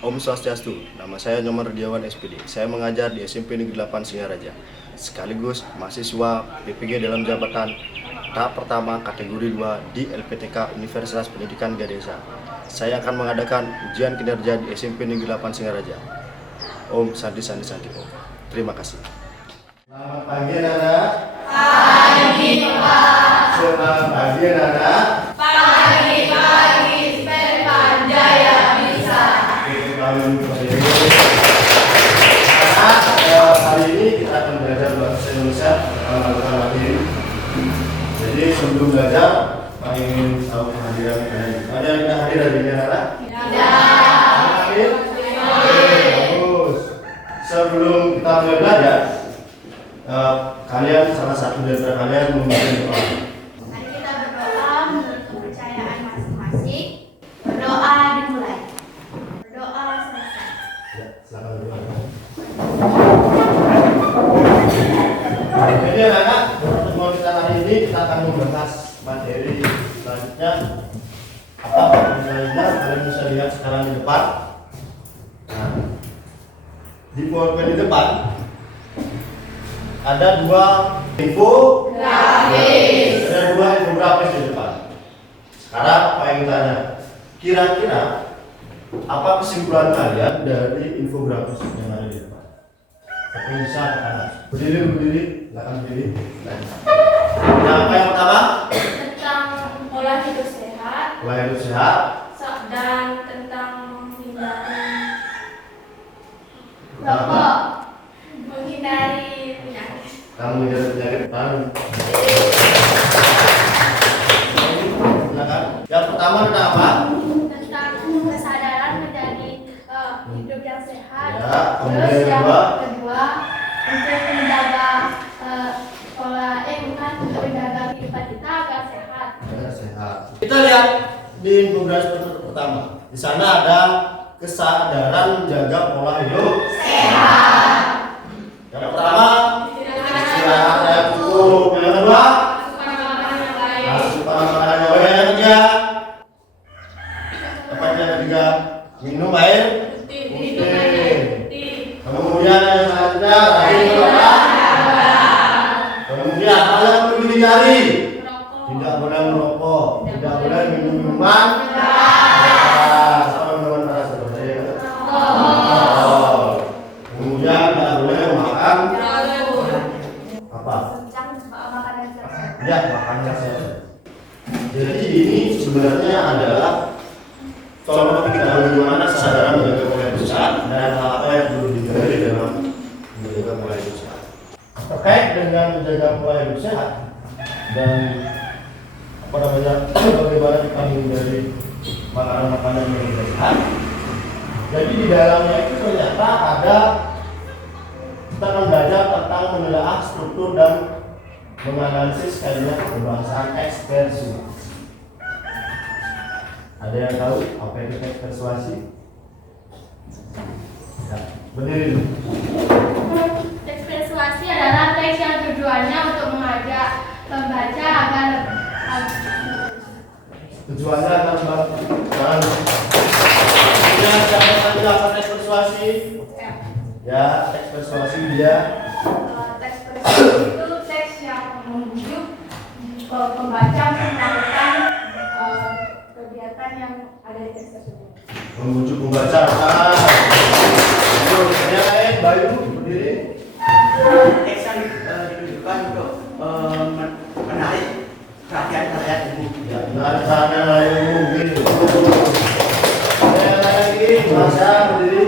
Om Swastiastu, nama saya Nyoman Rudiawan SPD. Saya mengajar di SMP Negeri 8 Singaraja, sekaligus mahasiswa PPG dalam jabatan tahap pertama kategori 2 di LPTK Universitas Pendidikan Gadesa. Saya akan mengadakan ujian kinerja di SMP Negeri 8 Singaraja. Om Santi Santi Santi Om. Terima kasih. Selamat pagi anak-anak. Pagi Pak. Selamat pagi anak-anak. Pagi Sperpan Jaya bisa. Hari ini kita akan belajar bahasa Indonesia bersama materi. Jadi sebelum belajar, Pak ingin tahu kehadiran kalian. Ada yang tidak hadir hari ini anak-anak? Tidak. Hadir? Bagus. Sebelum kita mulai belajar, kalian salah satu dari kalian memimpin doa. Mari kita berdoa menurut kepercayaan masing-masing. Berdoa dimulai. Berdoa selesai. Ya, silakan berdoa. Jadi anak-anak, pertemuan kita hari ini kita akan membahas materi selanjutnya. Apa selanjutnya kalian bisa lihat sekarang di depan. Nah, di PowerPoint di depan ada dua infografis. Ada dua infografis di depan. Sekarang Pak ingin tanya, kira-kira apa kesimpulan kalian dari infografis yang ada di depan? Siapa yang bisa katakan? Berdiri, silakan berdiri. Yang apa yang pertama? Tentang pola hidup sehat. Pola hidup sehat. Dan tentang menghindari Pertama, menghindari penyakit. kamu menjadi penyakit depan. Silakan. Yang pertama tentang apa? Tentang kesadaran menjadi hidup yang sehat. Ya, kemudian Terus yang yang kedua untuk menjaga untuk menjaga kehidupan kita agar sehat. Ya, sehat. Kita lihat di infografis pertama. Di sana ada kesadaran menjaga pola hidup Sehat. Yang pertama, istirahat yang cukup. Yang kedua, asupan makanan yang baik. Yang ketiga, apa yang ketiga? Minum air putih. Kemudian yang selanjutnya, rajin berdoa. Kemudian hal yang perlu dihindari, tidak boleh merokok, tidak boleh minum minuman keras, sama minuman keras seperti alkohol. Kemudian tidak boleh makan apa? Ya, makannya sehat. Jadi ini sebenarnya adalah contoh kita bagaimana kesadaran menjaga pola hidup sehat dan hal apa yang perlu dihindari dalam menjaga pola hidup sehat. Terkait dengan menjaga pola hidup sehat dan bagaimana kita menghindari makanan-makanan yang tidak sehat. Jadi di dalamnya itu ternyata ada kita akan belajar tentang menelaah struktur dan menganalisis kaidah pembahasan ekspresi. Ada yang tahu apa itu teks persuasi? Ya, berdiri dulu. Teks persuasi adalah teks yang tujuannya untuk mengajak pembaca agar Tujuannya akan membangun. Kemudian siapa yang tahu apa teks persuasi? Ya, teks persuasi dia. teks persuasi itu teks yang membujuk pembaca untuk melakukan kegiatan yang ada di teks tersebut. Membujuk pembaca. Terus lain Bayu berdiri. Teks yang ditujukan untuk menarik perhatian rakyat umum. Ya, menarik perhatian rakyat umum gitu. Ada lagi masa berdiri.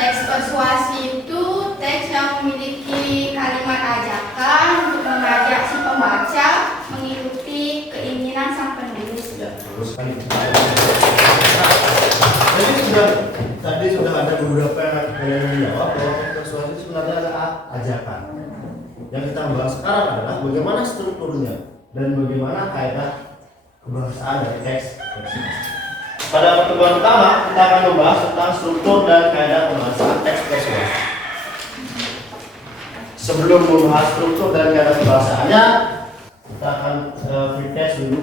Teks persuasi itu teks yang memiliki kalimat ajakan untuk mengajak si pembaca mengikuti keinginan sang penulis. Ya, terus kan. Tadi sudah ada beberapa yang menjawab bahwa teks persuasi sebenarnya adalah ajakan. Yang kita bahas sekarang adalah bagaimana strukturnya dan bagaimana kaidah kebahasaan dari teks persuasi. Pada pertemuan pertama kita akan membahas tentang struktur dan kaidah pembahasan teks persuasi. Sebelum membahas struktur dan kaidah pembahasannya, kita akan fit test dulu.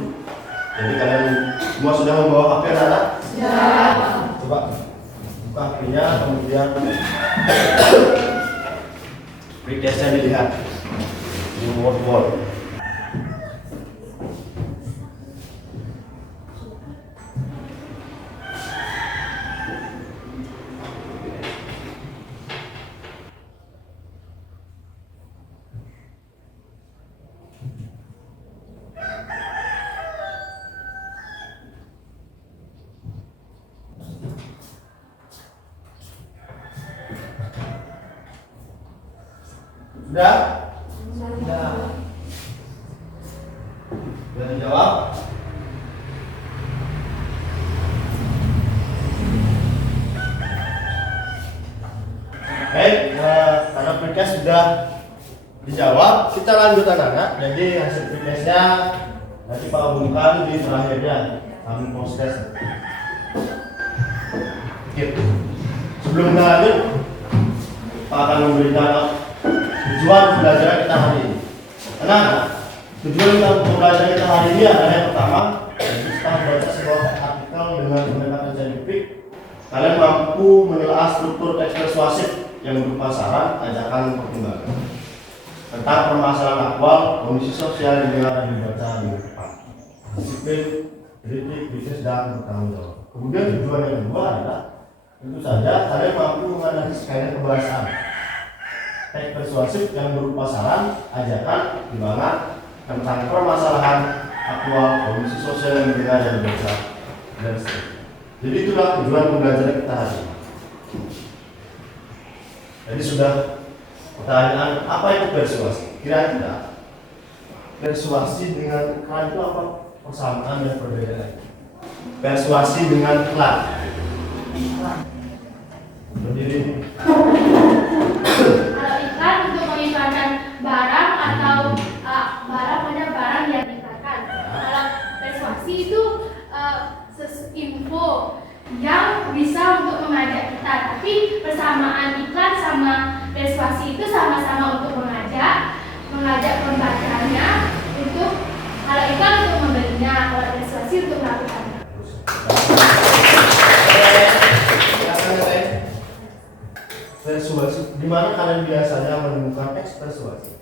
Jadi kalian semua sudah membawa HP anak? Ya. tujuannya, kemudian request-nya dilihat di word. Sudah? Sudah. Sudah dijawab? Baik, karena precast sudah dijawab, kita lanjut anak-anak. Jadi hasil precastnya nanti Pak umumkan di terakhirnya, kami proses. Oke. Sebelum kita lanjut, Pak akan memberikan tujuan pembelajaran kita hari ini. Karena tujuan kita pembelajaran kita hari ini adalah yang pertama, kita membaca sebuah artikel dengan menggunakan saintifik. Kalian mampu menelaah struktur teks persuasif yang berupa saran, ajakan, pertimbangan tentang permasalahan aktual, kondisi sosial yang akan dibaca minggu depan. Disiplin, kritik, bisnis, dan bertanggung jawab. Kemudian tujuan yang kedua adalah tentu saja kalian mampu menganalisis kaidah kebahasaan teks persuasif yang berupa saran, ajakan, pertimbangan tentang permasalahan aktual, kondisi sosial yang berbeda dan dibaca dan seterusnya. Jadi itulah tujuan pembelajaran kita hari ini. Jadi sudah pertanyaan apa itu persuasi? Kira-kira persuasi dengan iklan itu apa persamaan dan perbedaan? Persuasi dengan iklan. Berdiri. Kalau iklan untuk mengiklankan barang atau barang pada barang yang diiklankan. Kalau persuasi itu info yang bisa untuk mengajak kita. Tapi persamaan iklan sama persuasi itu sama-sama untuk mengajak pembacanya untuk, kalau iklan untuk membelinya, kalau persuasi untuk melakukannya. Persuasi, di mana kalian biasanya menemukan teks persuasi?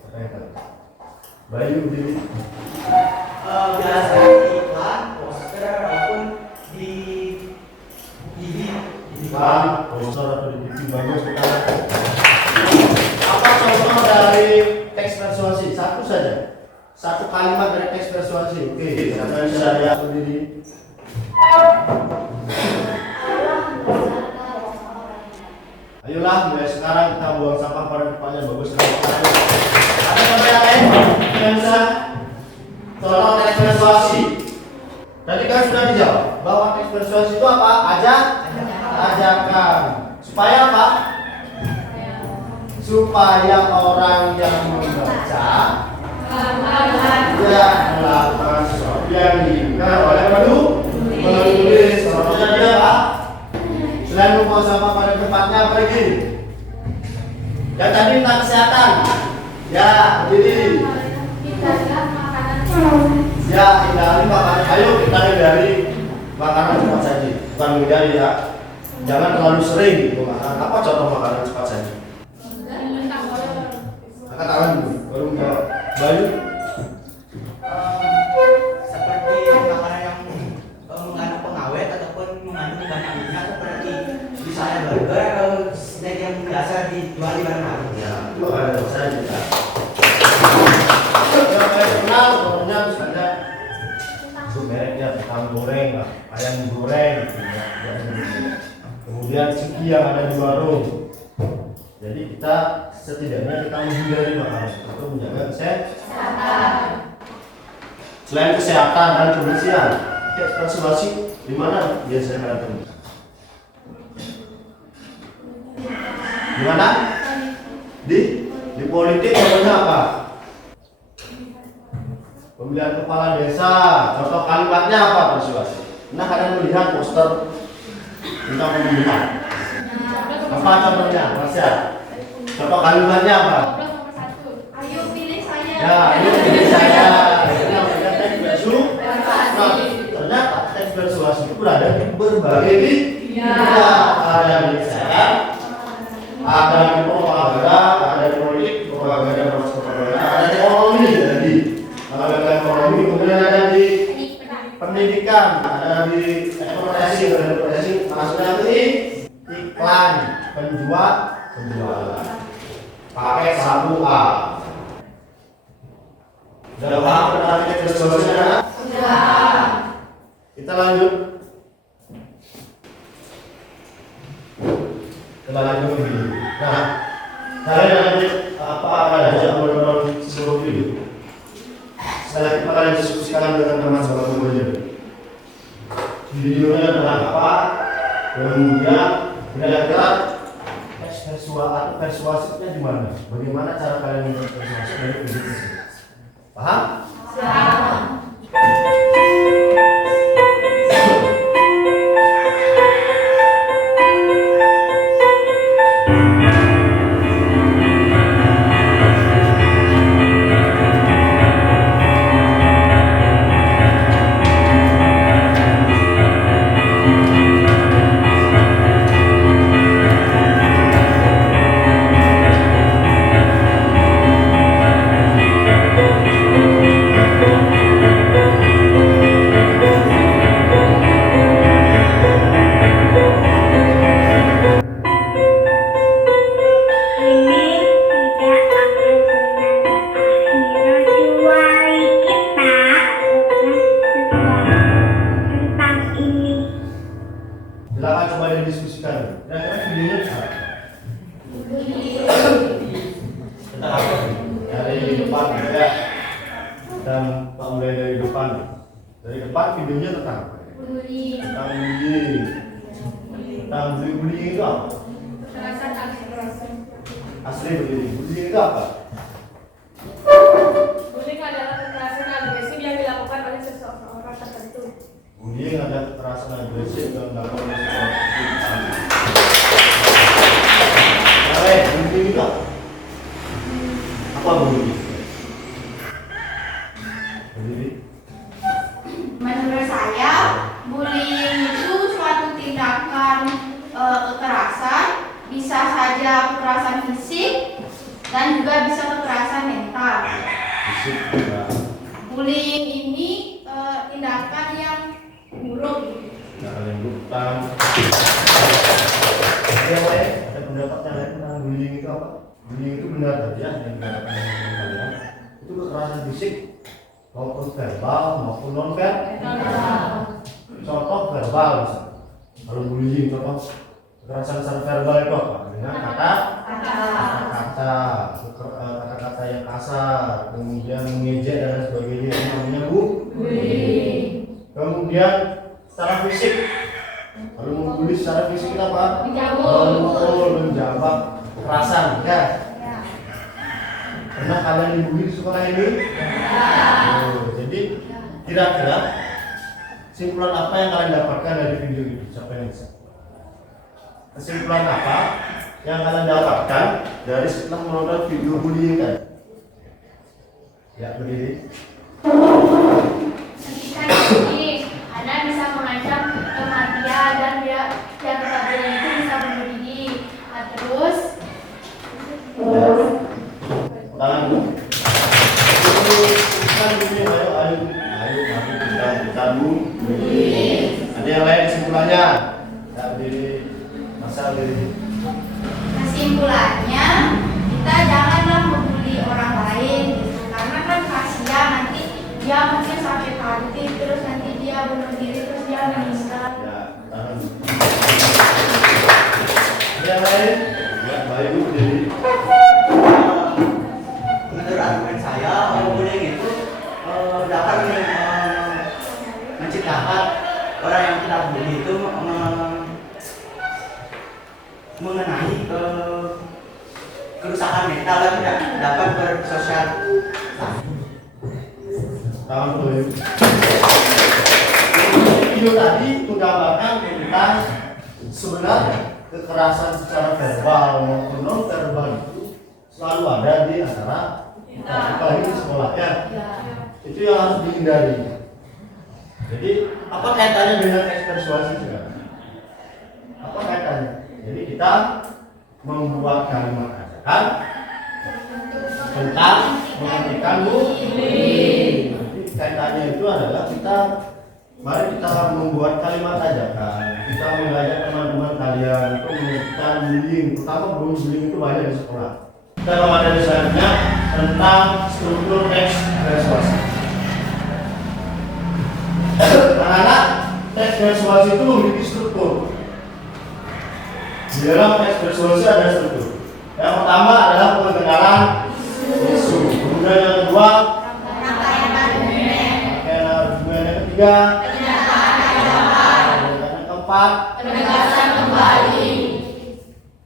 Bayu diri. Biasanya di iklan, poster ataupun di TV. Iklan, poster atau di TV bagus sekarang. Apa contoh dari teks persuasi? Satu saja. Satu kalimat dari teks persuasi. Oke, siapa yang saya sendiri? Ayolah, mulai sekarang kita buang sampah pada tempatnya bagus. Ada contoh yang lain? Yang bisa contoh teks persuasi. Tadi kan sudah dijawab bahwa teks persuasi itu apa? Ajakan. Supaya apa? Supaya orang yang membaca dia melakukan sesuatu yang diinginkan oleh penulis. Contohnya dia apa? Selain membuang sampah pada tempatnya, apa lagi? Yang tadi tentang kesehatan. Ya, berdiri. Ya, hindari makanan. Ayo kita hindari makanan cepat saji. Bukan hindari ya. Jangan terlalu sering makan. Apa contoh makanan cepat saji? Angkat tangan dulu. Baru menjawab. Bayu. Seperti makanan yang mengandung pengawet ataupun mengandung banyak minyak, seperti misalnya burger atau snack yang biasa dijual di mana-mana. Ya, itu ada saya juga. Yang saya kenal, contohnya misalnya mereknya pisang goreng, ayam goreng, kemudian ciki yang ada di warung. Jadi kita setidaknya kita menghindari makanan untuk menjaga kesehatan. Selain kesehatan dan kebersihan, teks persuasi di mana biasanya kalian temui? Di mana? Di politik contohnya apa? Pemilihan kepala desa, contoh kalimatnya apa persuasi? Nah, kalian melihat poster tentang pemilihan. Apa contohnya? Masya. Contoh kalimatnya apa? Ayo pilih saya. Ya, ayo pilih saya. Itu namanya teks persuasi. Nah, ternyata teks persuasi itu berada di berbagai bidang. ada di kesehatan, ada di olahraga, ada di politik, olahraga masuk olahraga, ada di ekonomi, jadi olahraga ekonomi, kemudian ada di pendidikan, ada di eksploitasi, maksudnya itu iklan, penjualan, pakai 1A. Sudah paham tentang eksploitasinya? Sudah. Kita lanjut. Begini. Nah, kalian nanti apa aja menonton seluruh video. Setelah kita kalian diskusikan dengan teman sahabat kemudian. Videonya tentang apa? Kemudian kira-kira persuasifnya di mana? Bagaimana cara kalian mempersuasif dari video tersebut? Paham? Paham. Silakan coba didiskusikan. Kira-kira videonya bisa? Tentang apa? Dari depan ya. Dan Pak mulai dari depan. Dari depan videonya tentang apa? Bullying. Tentang bullying. Tentang bullying itu apa? Kekerasan agresif. Asli bullying. Bullying itu apa? Bullying adalah kekerasan agresif yang dilakukan oleh seseorang tertentu. Bullying ada kekerasan agresif yang dilakukan oleh seseorang. Bullying itu apa? Apa bullying? Bullying. Menurut saya, bullying itu suatu tindakan kekerasan, bisa saja kekerasan fisik dan juga bisa kekerasan mental. Fisik juga. Bullying ini tindakan yang buruk. Jangan lanjutkan. Yang lain, ada pendapat yang lain tentang bullying itu apa? Bullying itu benar tadi ya yang dikatakan oleh kalian. Itu kekerasan fisik maupun verbal maupun non verbal. Contoh verbal bisa. Kalau bullying contoh kekerasan secara verbal itu apa? Dengan kata-kata yang kasar, kemudian mengejek dan lain sebagainya, itu namanya bullying. Kemudian secara fisik, kalau membuli secara fisik kita apa? Memukul, menjambak, kekerasan, ya. Pernah kalian dibully di sekolah ini? Jadi kira-kira kesimpulan apa yang kalian dapatkan dari video ini? Siapa yang bisa? Kesimpulan apa yang kalian dapatkan dari setelah menonton video bullying kan? Ya, berdiri. Ketika bullying, Anda bisa mengancam kematian dan yang terkabul itu bisa bunuh diri. Terus Tangan dulu. Kan bullying, ayo kita bullying. Ada yang lain kesimpulannya? Ya, berdiri. Masa berdiri. Kesimpulannya, kita janganlah membuli orang lain, gitu. Karena kan kasihan nanti dia mungkin sakit hati, terus nanti dia bunuh diri, terus dia meninggal. Ya, tahan. Ada yang lain? Ya, baik berdiri. Menurut argumen saya, bullying itu dapat menciptakan orang yang kita bully itu mengenai kerusakan mental dan tidak dapat bersosial. Tahan dulu. Video tadi menggambarkan tentang sebenarnya kekerasan secara verbal maupun non verbal itu selalu ada di antara apalagi di sekolah ya. Itu yang harus dihindari. Jadi apa kaitannya dengan persuasi juga? Apa kaitannya? kita membuat kalimat ajakan tentang menghentikan bullying. Nanti kaitannya itu adalah mari kita membuat kalimat ajakan. Kita mengajak teman-teman kalian untuk menghentikan bullying, terutama bullying itu banyak di sekolah. Kita ke materi selanjutnya tentang struktur teks persuasi. Anak-anak, teks persuasi itu memiliki struktur. Di dalam teks persuasi ada struktur. Yang pertama adalah pengenalan isu. Kemudian yang kedua, Rangkaian argumen. yang ketiga, yang keempat, Penegasan kembali.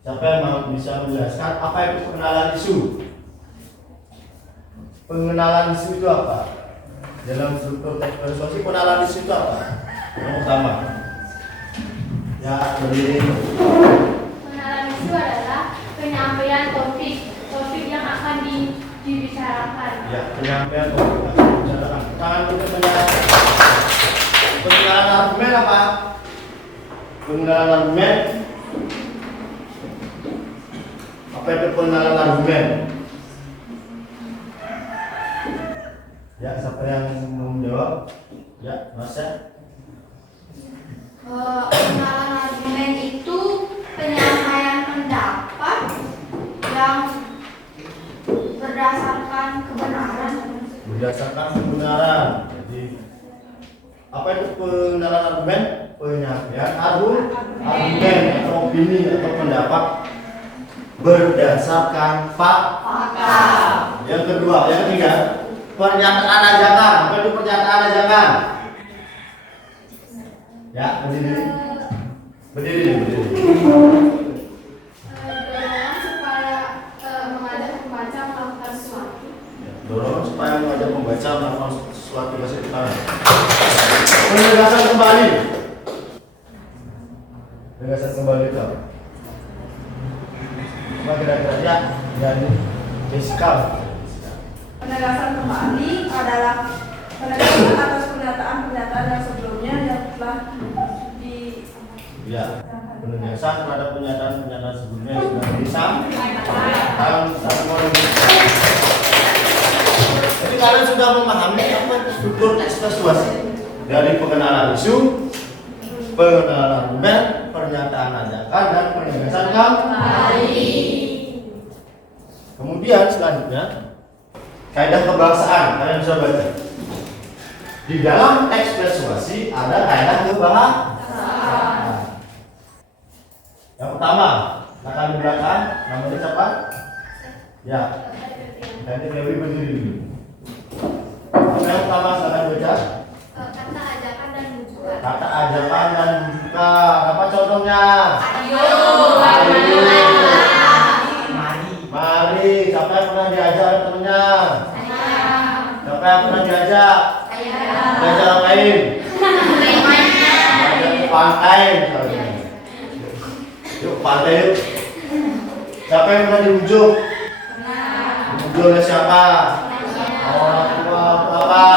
siapa yang mau bisa menjelaskan apa itu pengenalan isu? Pengenalan isu itu apa? Dalam struktur teks persuasi, pengenalan isu itu apa? Yang pertama, ya berdiri. Pengenalan isu adalah penyampaian topik yang akan dibicarakan. Ya, penyampaian topik akan dibicarakan. Tangan untuk pengenalan argumen apa? Pengenalan argumen. Apa itu pengenalan argumen? Ya, siapa yang mau menjawab? Ya, Mas ya. Pengenalan argumen itu penyampaian pendapat yang berdasarkan kebenaran. Berdasarkan kebenaran. Jadi apa itu pengenalan argumen? Penyampaian argumen atau opini atau pendapat berdasarkan fakta. Yang kedua, yang ketiga, pernyataan ajakan. Apa itu pernyataan ajakan? Ya, berdiri. Dorongan supaya mengajak pembaca melakukan sesuatu. Dorongan supaya mengajak pembaca melakukan sesuatu bahasa depan. Penegasan kembali. Penegasan kembali itu apa? Apa kira-kira? Ya ini Jessica. Penegasan kembali adalah penegasan atas pernyataan-pernyataan yang sebelumnya yang telah di Ya, penegasan terhadap pernyataan-pernyataan sebelumnya yang sudah disampaikan. Jadi kalian sudah memahami apa itu struktur teks persuasi dari pengenalan isu, pengenalan argumen, pernyataan ajakan, dan penegasan kembali. Kemudian selanjutnya kaidah kebangsaan. Kalian bisa baca. Di dalam teks persuasi ada kaidah kebangsaan. Yang pertama, akan di belakang, namanya siapa? Ya, nanti Dewi berdiri dulu. Yang pertama, silakan baca. Kata ajakan dan rujukan. Kata ajakan dan rujukan. Apa contohnya? Ayo, Mari. Siapa yang pernah diajak oleh temennya? Siapa yang pernah diajak? Diajak ngapain? Diajak ke pantai misalnya. Yuk ke pantai yuk. Siapa yang pernah diujuk? Diujuk oleh siapa? Orang tua atau apa?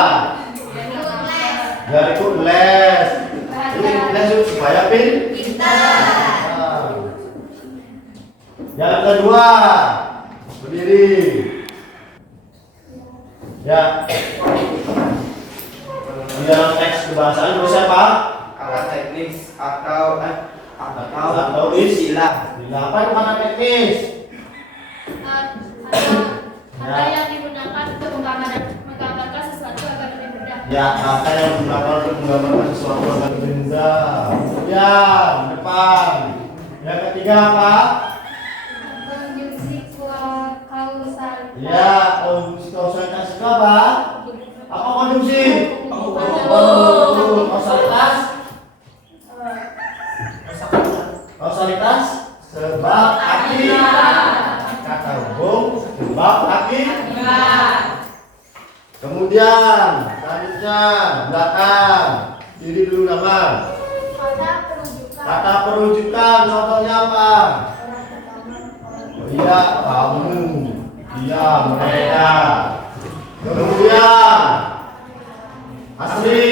Biar ikut les. Ini les yuk supaya pintar. Yang kedua, berdiri. Ya. Di dalam teks kebahasaan itu siapa? Kata teknis atau istilah. Apa itu kata teknis? Kata yang digunakan untuk menggambarkan sesuatu agar lebih mudah. Ya, kata yang digunakan untuk menggambarkan sesuatu agar lebih mudah. Ya, depan. Yang ketiga apa? Konjungsi kausal. Ya, konjungsi kausalitas itu apa? Apa konjungsi? Kausalitas. Kausalitas sebab akibat. Kata hubung sebab akibat. Kemudian selanjutnya belakang. Diri dulu nama. Kata perujukan. Kata perujukan contohnya apa? Oh, iya, kamu. Iya, mereka. Kemudian asli.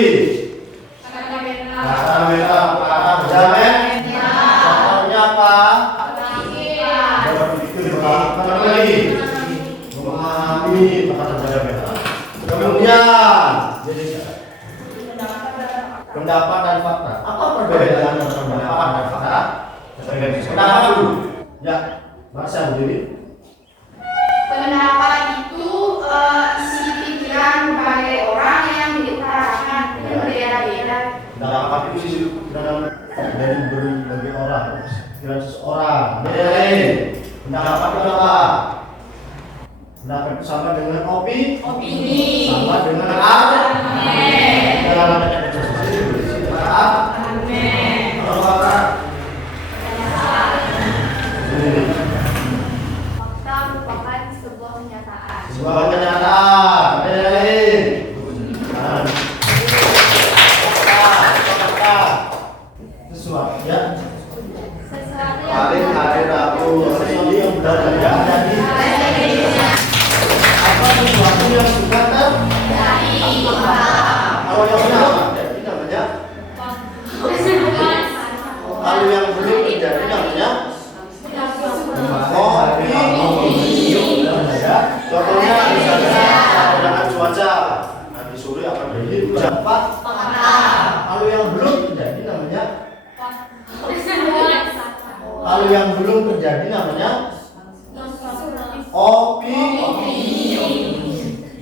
Kata mereka. Kata berjalan. Contohnya apa? sendiri? Pendapat itu isi pikiran berbagai orang yang diutarakan itu berbeda-beda. Pendapat itu sisi pikiran dari berbagai orang, pikiran seseorang. Pendapat itu apa? Pendapat itu sama dengan opini. Sama dengan dalam Fakta merupakan sebuah kenyataan. sebuah kenyataan. Sesuatu ya. Sesuatu Hari Rabu, sesuatu yang benar dan ya jadi. Apa sesuatu yang sudah terjadi? Kalau yang benar apa? Jadi namanya. Kalau yang belum terjadi namanya. Contohnya misalnya keadaan cuaca nanti sore akan terjadi hujan. Kalau yang belum terjadi namanya. Kalau yang belum terjadi namanya opini.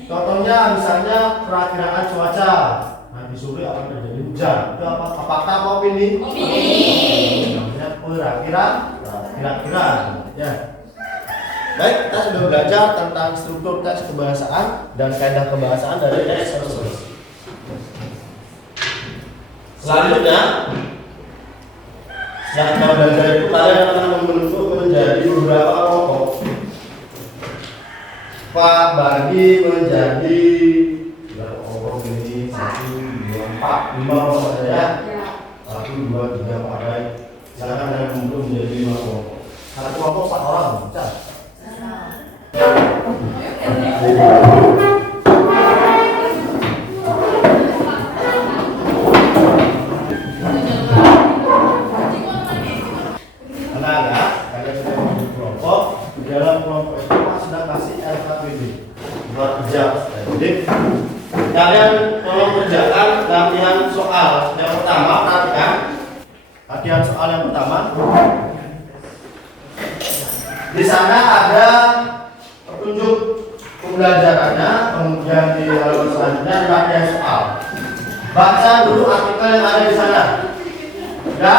Contohnya misalnya perakiraan cuaca nanti sore akan terjadi hujan. Itu apa? Fakta apa opini? Namanya perakiraan. Ya. Baik, kita sudah belajar tentang struktur teks kebahasaan dan kaidah kebahasaan dari teks tersebut. Selanjutnya, yang kita belajar itu kalian akan membentuk menjadi beberapa kelompok. Pak bagi menjadi kelompok ini 1, 2, 4, 5 kelompok saja. 1, 2, 3, 4 baik. Silakan kalian membentuk menjadi 5 kelompok. Satu kelompok 4 orang, bisa. Anak-anak, kalian sudah membentuk kelompok. Di dalam kelompok itu Pak sudah kasih LKPD buat kerja. Jadi kalian tolong kerjakan latihan soal yang pertama. Perhatikan latihan soal yang pertama. Di sana ada petunjuk pembelajarannya, kemudian di halaman selanjutnya ada latihan soal. Baca dulu artikel yang ada di sana. Ya?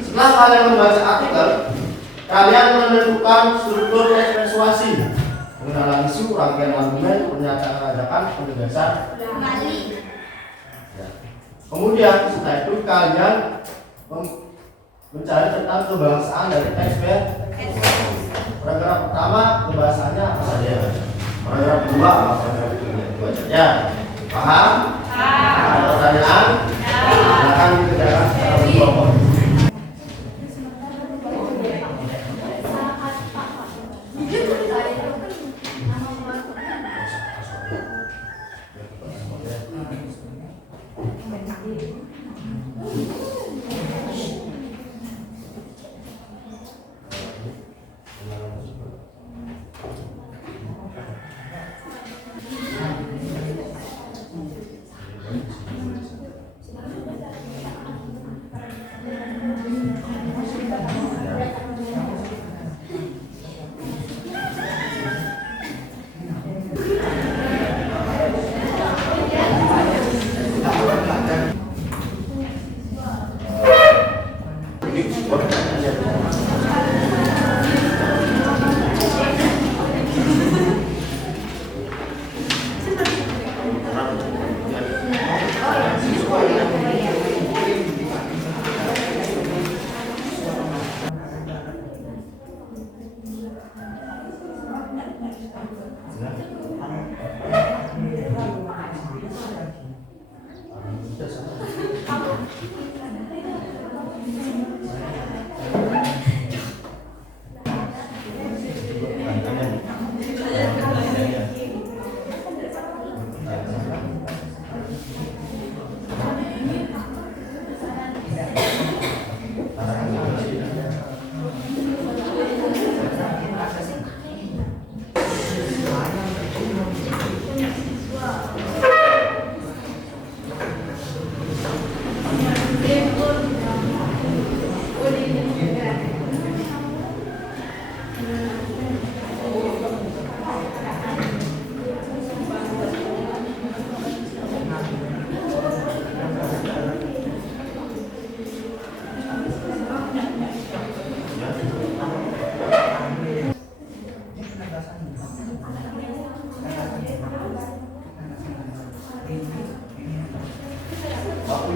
Setelah kalian membaca artikel, kalian menentukan struktur teks persuasi, pengenalan isu, rangkaian argumen, pernyataan ajakan, penegasan. Ya. Kemudian setelah itu kalian mencari tentang kebangsaan dari teks paragraf pertama kebahasannya apa saja. Paragraf kedua apa saja. Ya, paham? Ada pertanyaan? Silakan dikerjakan secara berkelompok.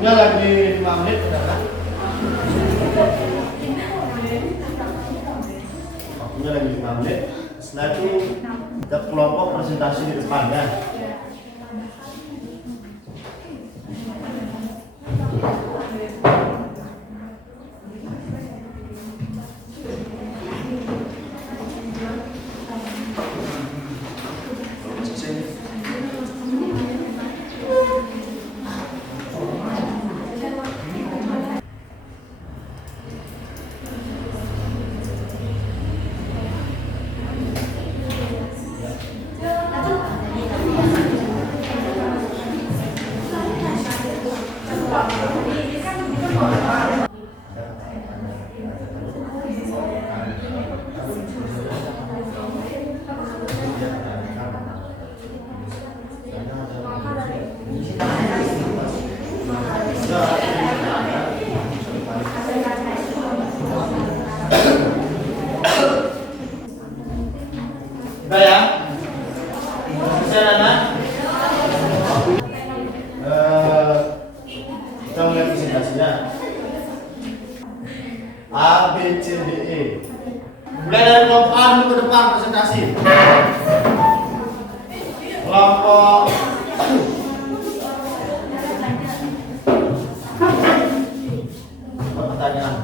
Waktunya lagi 5 menit, saudara. Waktunya lagi 5 menit. Setelah itu kita kelompok presentasi di depannya. Udah ya? Bisa anak? Kita mulai presentasinya. A, B, C, D, E. Mulai dari kelompok A dulu ke depan presentasi. Kelompok pertanyaan.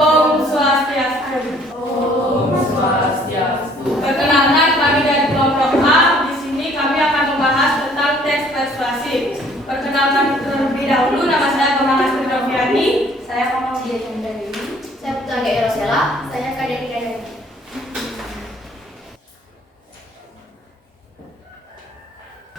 Om Swastiastu. Om Swastiastu. Perkenalkan, kami dari kelompok A. Di sini kami akan membahas tentang teks persuasif. Perkenalkan terlebih dahulu, nama saya Bambang Noviani. Saya Mama Dia Chandra Dewi. Saya Putra Gaya Rosela. Saya Kadek Kadek.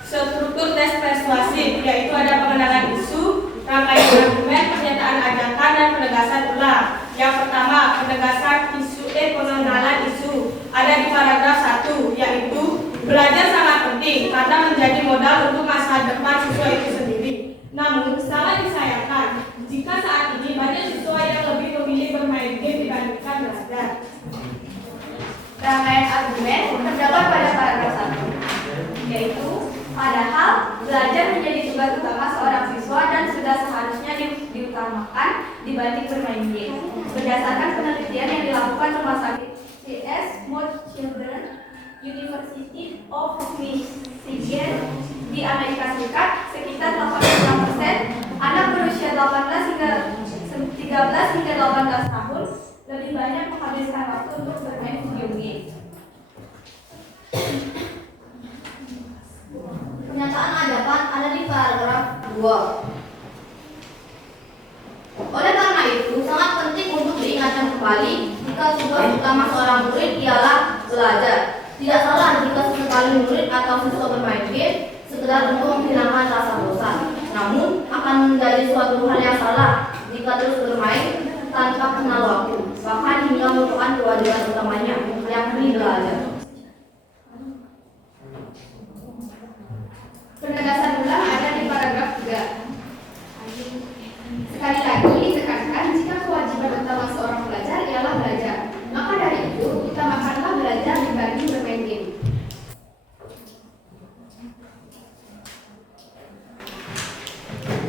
Struktur tes persuasif yaitu ada pengenalan isu, rangkaian argumen, pernyataan ajakan, dan penegasan ulang. Yang pertama, penegasan isu pengenalan isu ada di paragraf 1, yaitu belajar sangat penting karena menjadi modal untuk masa depan siswa itu sendiri. Namun sangat disayangkan jika saat ini banyak siswa yang lebih memilih bermain game dibandingkan belajar. Rangkaian argumen terdapat pada paragraf 1, yaitu padahal belajar menjadi tugas utama seorang siswa dan sudah seharusnya diutamakan dibanding bermain game. Berdasarkan penelitian yang dilakukan rumah sakit CS Moore Children University of Michigan di Amerika Serikat, sekitar 86% anak berusia 13 hingga 18 tahun lebih banyak menghabiskan waktu untuk bermain video game. Pernyataan ajakan ada di paragraf 2. Oleh karena itu, sangat penting untuk diingatkan kembali jika tugas utama seorang murid ialah belajar. Tidak salah jika sesekali murid atau siswa bermain game sekedar untuk menghilangkan rasa bosan. Namun, akan menjadi suatu hal yang salah jika terus bermain tanpa kenal waktu, bahkan hingga melupakan kewajiban utamanya, yakni belajar. Penegasan ulang ada di paragraf 3. Sekali lagi ditekankan jika kewajiban utama seorang pelajar ialah belajar, maka dari itu utamakanlah belajar dibanding bermain game.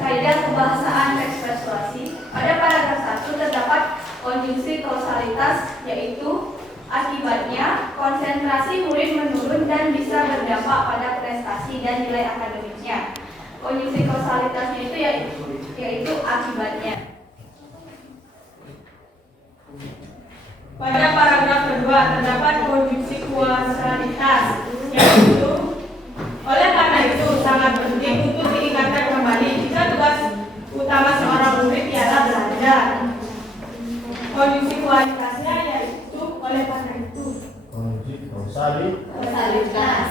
Kaidah kebahasaan teks persuasi pada paragraf 1 terdapat konjungsi kausalitas, yaitu akibatnya konsentrasi murid menurun dan bisa berdampak pada prestasi dan nilai akademiknya. Konjungsi kausalitasnya itu yaitu akibatnya. Pada paragraf kedua terdapat konjungsi kausalitas, yaitu oleh karena itu sangat penting untuk diingatkan kembali jika tugas utama seorang murid ialah belajar. Konjungsi kualitasnya yaitu oleh karena itu. Konjungsi kausalitas.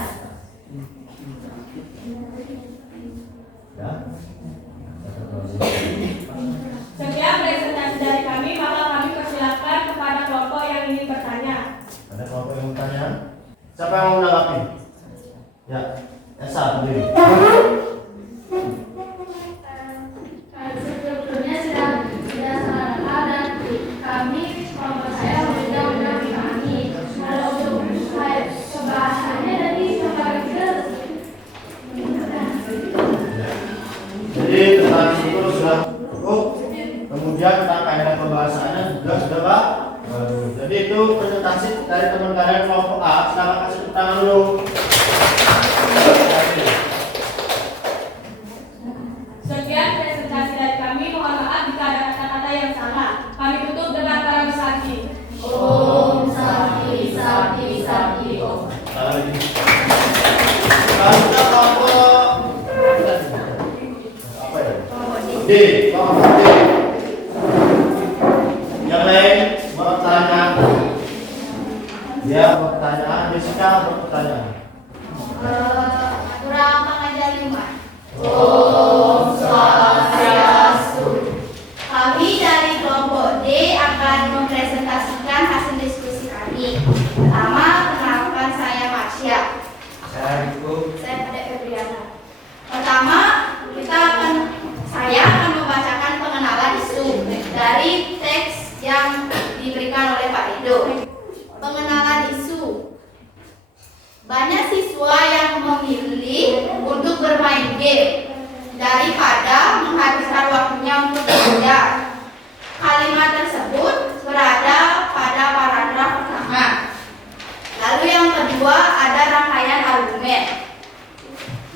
Ya. Sekian presentasi dari kami, maka kami persilakan kepada kelompok yang ingin bertanya. Ada kelompok yang bertanya? Siapa yang mau menanggapi? Ya, Esa sendiri. Sebelumnya sudah salah dan kami kelompok saya sudah memahami. Kalau untuk pembahasannya dari Jadi tentang struktur pembahasannya juga sudah Pak. Jadi itu presentasi dari teman kalian kelompok A. Silakan kasih tepuk tangan dulu. Sekian presentasi dari kami. Mohon maaf jika ada kata-kata yang salah. Kami tutup dengan para sakti. Om Sakti Sakti Sakti Om. Selanjutnya kelompok apa ya? D. Kelompok D. Yang lain bertanya. Ya, pertanyaan. Jessica bertanya. Kurang pengajar 5. Om Swastiastu. Kami dari kelompok D akan mempresentasikan hasil diskusi kami. Pertama, perkenalkan saya Marsha. Saya Riko. Saya Pada Febriana. Pertama, saya akan membacakan pengenalan isu dari teks yang diberikan oleh Pak Rido. Pengenalan isu. Banyak siswa yang memilih untuk bermain game daripada menghabiskan waktunya untuk belajar. Kalimat tersebut berada pada paragraf pertama. Lalu yang kedua ada rangkaian argumen.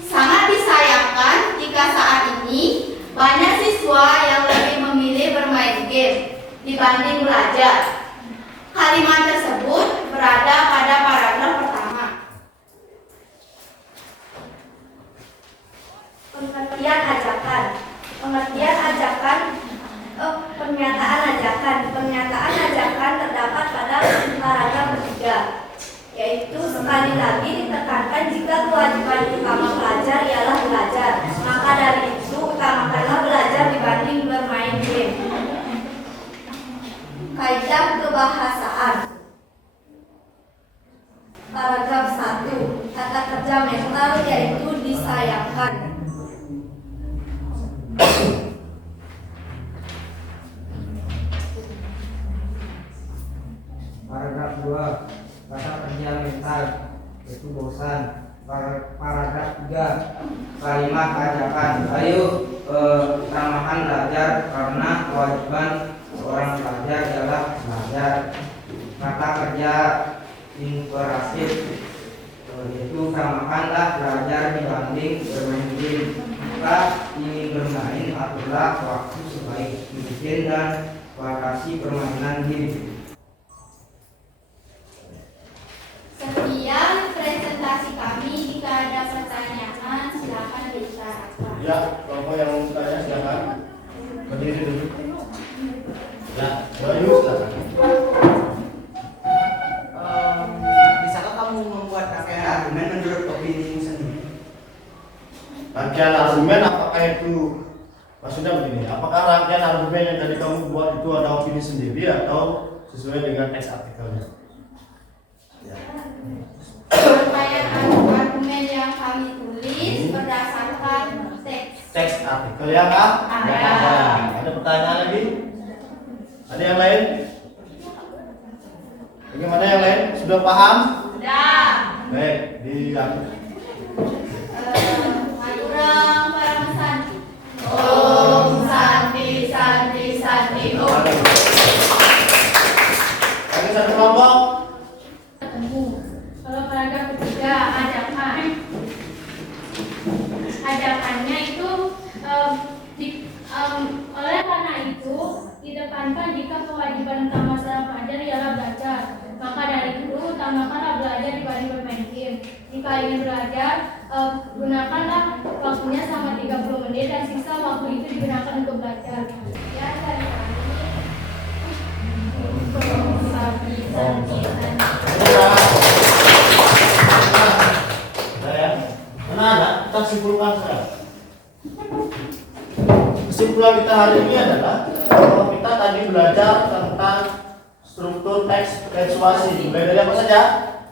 Sangat disayangkan jika saat ini banyak siswa yang lebih memilih bermain game dibanding belajar. Kalimat tersebut berada pada paragraf pertama. Pengertian ajakan. Pernyataan ajakan terdapat pada paragraf ketiga, yaitu sekali lagi ditekankan jika kewajiban utama pelajar ialah belajar, maka dari itu utamakanlah belajar dibanding bermain game. Kaidah kebahasaan. Paragraf 1. Kata kerja mental yaitu disayangkan. Paragraf 2. Kata kerja mental yaitu bosan. Paragraf 3. Kalimat ajakan. Ayo utamakan belajar karena kewajiban seorang pelajar adalah belajar. Kata kerja imperatif yaitu utamakanlah belajar dibanding bermain game. Jika ingin bermain, aturlah waktu sebaik mungkin dan batasi permainan game. Sekian presentasi kami. Jika ada pertanyaan silakan diutarakan. Ya, kelompok yang mau bertanya silakan. Berdiri dulu. Ya, Bayu silakan. Bisakah kamu membuat rangkaian argumen menurut opinimu sendiri? Rangkaian argumen apakah itu maksudnya begini? Apakah rangkaian argumen yang tadi kamu buat itu ada opini sendiri atau sesuai dengan teks artikelnya? Ya. Rangkaian argumen yang kami tulis berdasarkan teks artikel yang ada. Ada pertanyaan lagi? Ada yang lain? Bagaimana yang lain? Sudah paham? Sudah. Baik, dilanjut. Kurang Paramasan. Om Santi Santi Santi Om. Lagi satu kelompok. Kalau paragraf ketiga ajakannya itu oleh karena itu ditekankan jika kewajiban utama seorang pelajar ialah belajar, maka dari itu utamakanlah belajar dibanding bermain game. Jika ingin belajar, gunakanlah waktunya selama 30 menit dan sisa waktu itu digunakan untuk belajar. Ya, dari kami. Mana ada? Kita simpulkan sekarang. Kesimpulan kita hari ini adalah bahwa kita tadi belajar tentang struktur teks persuasi. Mulai dari apa saja?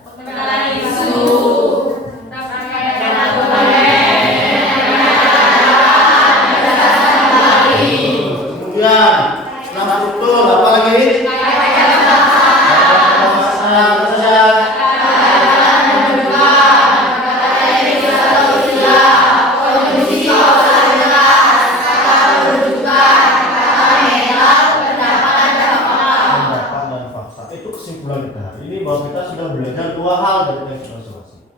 Pengenalan isu. Rangkaian Kemudian setelah struktur apa lagi? Apa saja? bahwa kita sudah belajar dua hal dari teks persuasi.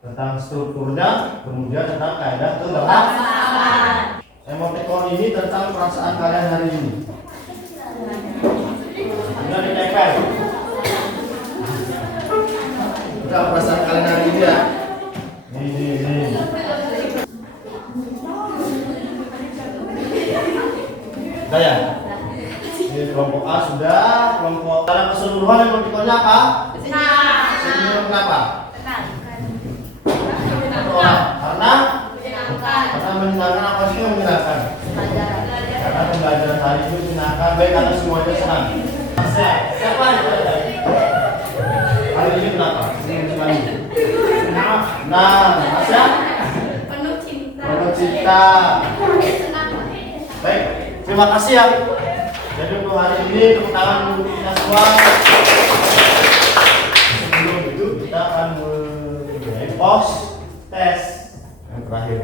Tentang strukturnya, kemudian tentang kaidah kebahasaan. Emoticon ini tentang perasaan kalian hari ini. Sudah ditempel. Tentang perasaan kalian hari ini ya. Ini. Sudah ya? Ini kelompok A sudah, kelompok dalam keseluruhan emoticonnya apa? Senang. Kenapa? Karena menyenangkan. Apa sih yang menyenangkan? Karena pembelajaran hari ini menyenangkan, baik karena semuanya senang. Siapa yang belajar? Hari ini kenapa? Senang sekali. Nah, Asya? Penuh cinta. Penuh cinta. Baik, terima kasih ya. Jadi untuk hari ini tepuk tangan untuk kita semua. Sebelum itu kita akan memulai post test yang terakhir.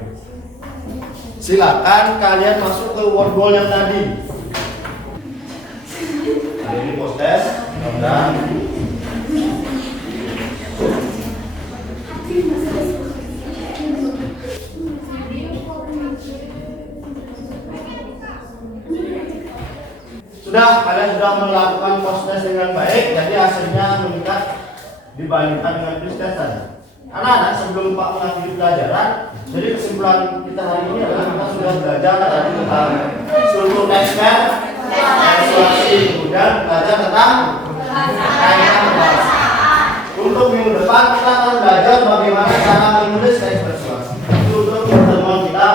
Silakan kalian masuk ke word goal yang tadi. Hari ini post test, mudah-mudahan. Kalian sudah melakukan post test dengan baik, jadi hasilnya meningkat dibandingkan dengan quiz test tadi. Anak-anak, sebelum Pak mengakhiri pelajaran, jadi kesimpulan kita hari ini adalah kita sudah belajar tadi tentang struktur expert, persuasi, kemudian belajar tentang kaidah kebahasaan. Untuk minggu depan kita akan belajar bagaimana cara menulis teks persuasi. Itu untuk pertemuan kita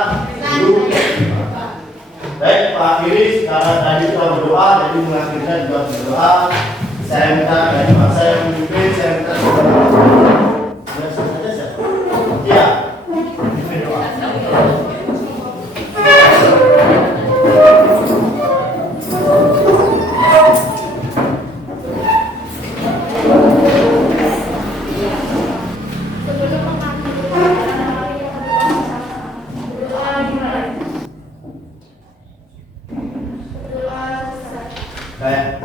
dulu. Baik, Pak akhiri karena tadi kita berdoa, jadi mengakhirinya juga berdoa. Saya minta dari Pak saya yang memimpin, saya minta biasa saja siapa? Iya, memimpin doa. Baik,